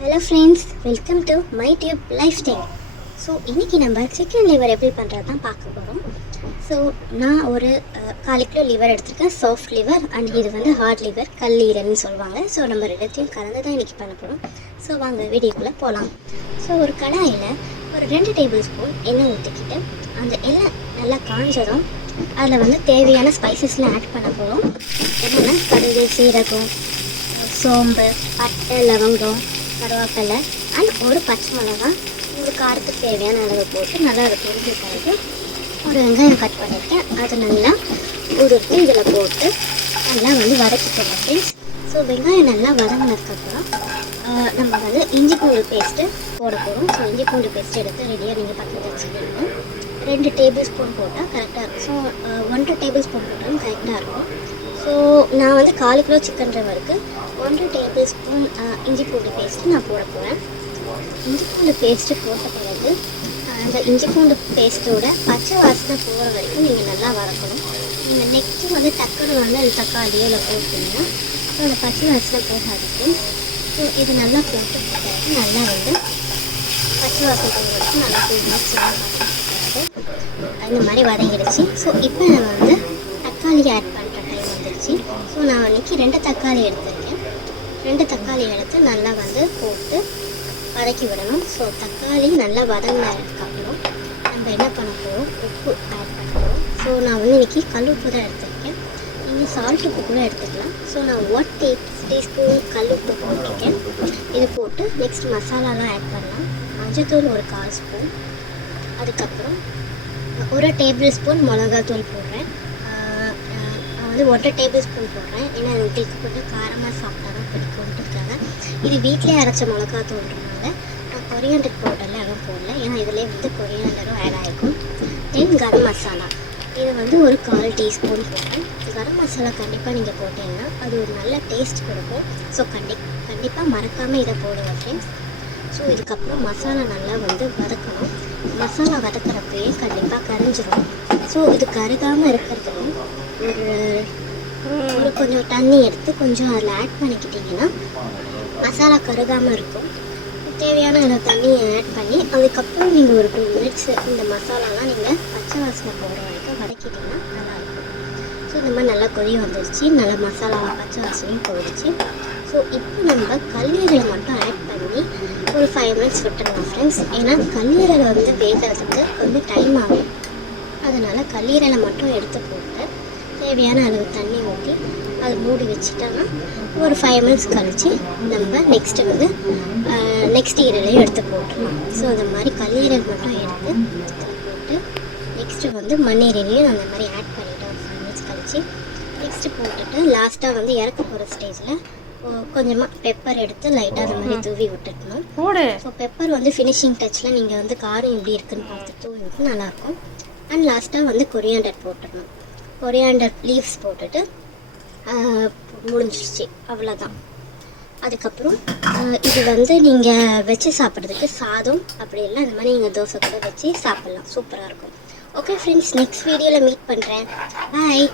Hello friends, welcome to my tube life style. So இன்றைக்கி நம்ம chicken liver எப்படி பண்ணுறது தான் பார்க்க போகிறோம். ஸோ நான் ஒரு 1/4 கிலோ லிவர் எடுத்திருக்கேன், சாஃப்ட் லிவர், அண்ட் இது வந்து ஹார்ட் லிவர், கல்லீரல்னு சொல்லுவாங்க. ஸோ நம்ம ரெண்டுத்தையும் கலந்து தான் இன்றைக்கி பண்ண போகிறோம். ஸோ வாங்க வீடியோக்குள்ளே போகலாம். ஸோ ஒரு கடாயில் ஒரு 2 டேபிள் ஸ்பூன் எண்ணெய் ஊற்றிக்கிட்டு அந்த எண்ணெய் நல்லா காஞ்சதும் அதில் வந்து தேவையான ஸ்பைசஸ்லாம் ஆட் பண்ண போகிறோம். என்னென்னா கடுகு, சீரகம், சோம்பு, பட்டை, லவங்கம், கருவேப்பிலை அண்ட் ஒரு பச்சை மிளகா ஒரு காரத்துக்கு தேவையான அளவு போட்டு நல்லா அதை பொரிஞ்ச பிறகு ஒரு வெங்காயம் கட் பண்ணியிருக்கேன். அதை நல்லா உதிர்த்து இதில் போட்டு நல்லா வந்து வதக்கிக்கணும் ஃப்ரெண்ட்ஸ். ஸோ வெங்காயம் நல்லா வதங்கினதுக்கப்புறம் நம்ம வந்து இஞ்சி பூண்டு பேஸ்ட்டு போட போகிறோம். ஸோ இஞ்சி பூண்டு பேஸ்ட்டு எடுத்து ரெடியாக நீங்கள் பக்கத்தில் வச்சுக்கணும். 2 டேபிள் ஸ்பூன் போட்டால் கரெக்டாக இருக்கும். ஸோ 1 டேபிள் ஸ்பூன் போட்டாலும் கரெக்டாக இருக்கும். ஸோ நான் வந்து 1/4 கிலோ சிக்கன் லிவருக்கு 1 டேபிள் ஸ்பூன் இஞ்சி பூண்டு பேஸ்ட்டு நான் போட போகிறேன். இஞ்சி பூண்டு பேஸ்ட்டு போட்ட பிறகு அந்த இஞ்சி பூண்டு பேஸ்ட்டோட பச்சை வாசனை போகிற வரைக்கும் நீங்கள் நல்லா வதக்கணும். நீங்கள் நெக்ஸ்ட்டு வந்து டக்குன்னு வந்து அந்த தக்காளியோ இல்லை போட்டிங்கன்னா ஸோ அந்த பச்சை வாசனை போகாது. ஸோ இது நல்லா போட்டு பிறகு நல்லா வந்து பச்சை வாசனை போகிற வரைக்கும் நல்லா போட்டு இந்த மாதிரி வதங்கிடுச்சு. ஸோ இப்போ நம்ம வந்து தக்காளி ஆட் பண்ணுற டைம் வந்துடுச்சு. ஸோ நான் அன்றைக்கி 2 தக்காளி எடுத்திருக்கேன். 2 தக்காளி எடுத்து நல்லா வந்து போட்டு வதக்கி விடணும். ஸோ தக்காளி நல்லா வதங்கினதுக்கப்புறம் நம்ம என்ன பண்ண போகிறோம், உப்பு ஆட் பண்ண போகிறோம். ஸோ நான் வந்து இன்றைக்கி கல் உப்பு தான் எடுத்திருக்கேன். நீங்கள் சால்ட் உப்பு கூட எடுத்துக்கலாம். ஸோ நான் 1 டீஸ்பூன் கல் உப்பு போட்டிருக்கேன். இது போட்டு நெக்ஸ்ட் மசாலாலாம் ஆட் பண்ணலாம். மஞ்சத்தூள் ஒரு 1/4 ஸ்பூன், அதுக்கப்புறம் 1 டேபிள் ஸ்பூன் மிளகாத்தூள் போடுறேன். நான் வந்து 1 டேபிள் ஸ்பூன் போடுறேன். ஏன்னா எங்களுக்கு கொஞ்சம் காரமாக சாப்பிட்டா தான் பிடிக்கும்ன்றதுக்காக. இது வீட்டிலே அரைச்ச மிளகாத்தூள்ன்றனால நான் கொரியாண்டர் பவுடரில் எதுவும் போடல. ஏன்னா இதிலே வந்து கொரியாண்டரும் ஆட் ஆகிருக்கும். தென் கரம் மசாலா இது வந்து ஒரு 1/4 டீஸ்பூன் போடுறேன். கரம் மசாலா கண்டிப்பாக நீங்கள் போட்டிங்கன்னா அது ஒரு நல்ல டேஸ்ட் கொடுக்கும். ஸோ கண்டிப்பாக மறக்காமல் இதை போடுங்க ஃப்ரெண்ட்ஸ். ஸோ இதுக்கப்புறம் மசாலா நல்லா வந்து வதக்கணும். மசாலா வதக்கிறப்பயே கண்டிப்பாக கரைஞ்சிரும். ஸோ இது கருகாமல் இருக்கிறதுக்கு ஒரு கொஞ்சம் தண்ணி எடுத்து கொஞ்சம் அதில் ஆட் பண்ணிக்கிட்டிங்கன்னா மசாலா கருகாமல் இருக்கும். தேவையான அளவு தண்ணியை ஆட் பண்ணி அதுக்கப்புறம் நீங்கள் ஒரு 2 மினிட்ஸ் இந்த மசாலாலாம் நீங்கள் பச்சை வாசனை போகிற வரைக்கும் வதக்கிட்டிங்கன்னா நல்லாயிருக்கும். ஸோ இந்த மாதிரி நல்லா கொதி வந்துடுச்சு. நல்லா மசாலா பச்சை வாசனையும் போயிடுச்சு. ஸோ இப்போ நம்ம கல்லீரலை மட்டும் ஆட் பண்ணி ஒரு 5 மினிட்ஸ் விட்டுருவோம் ஃப்ரெண்ட்ஸ். ஏன்னா கல்லீரலை வந்து வேகிறதுக்கு கொஞ்சம் டைம் ஆகும். அதனால் கல்லீரலை மட்டும் எடுத்து போட்டு தேவையான அளவு தண்ணி ஊற்றி அதை மூடி வச்சுட்டோன்னா ஒரு 5 மினிட்ஸ் கழித்து நம்ம நெக்ஸ்ட்டு வந்து நெக்ஸ்ட் ஈரலையும் எடுத்து போட்டுடலாம். ஸோ அந்த மாதிரி கல்லீரல் மட்டும் எடுத்து போட்டு நெக்ஸ்ட்டு வந்து மண்ணீரலையும் அந்த மாதிரி ஆட் பண்ணிவிட்டோம். 5 மினிட்ஸ் கழித்து நெக்ஸ்ட்டு போட்டுட்டு லாஸ்ட்டாக வந்து இறக்க போகிற ஸ்டேஜில் கொஞ்சமாக பெப்பர் எடுத்து லைட்டாக அந்த மாதிரி தூவி விட்டுருக்கணும். ஸோ பெப்பர் வந்து ஃபினிஷிங் டச்சில் நீங்கள் வந்து காரம் எப்படி இருக்குதுன்னு பார்த்து தூவி விட்டு நல்லாயிருக்கும். அண்ட் லாஸ்ட்டாக வந்து கொரியாண்டர் போட்டுடணும். கொரியாண்டர் லீவ்ஸ் போட்டுட்டு முடிஞ்சிருச்சு, அவ்வளோதான். அதுக்கப்புறம் இது வந்து நீங்கள் வச்சு சாப்பிட்றதுக்கு சாதம் அப்படி இல்லை இந்த மாதிரி நீங்கள் தோசை கூட வச்சு சாப்பிட்லாம். சூப்பராக இருக்கும். ஓகே ஃப்ரெண்ட்ஸ், நெக்ஸ்ட் வீடியோவில் மீட் பண்ணுறேன். பாய்.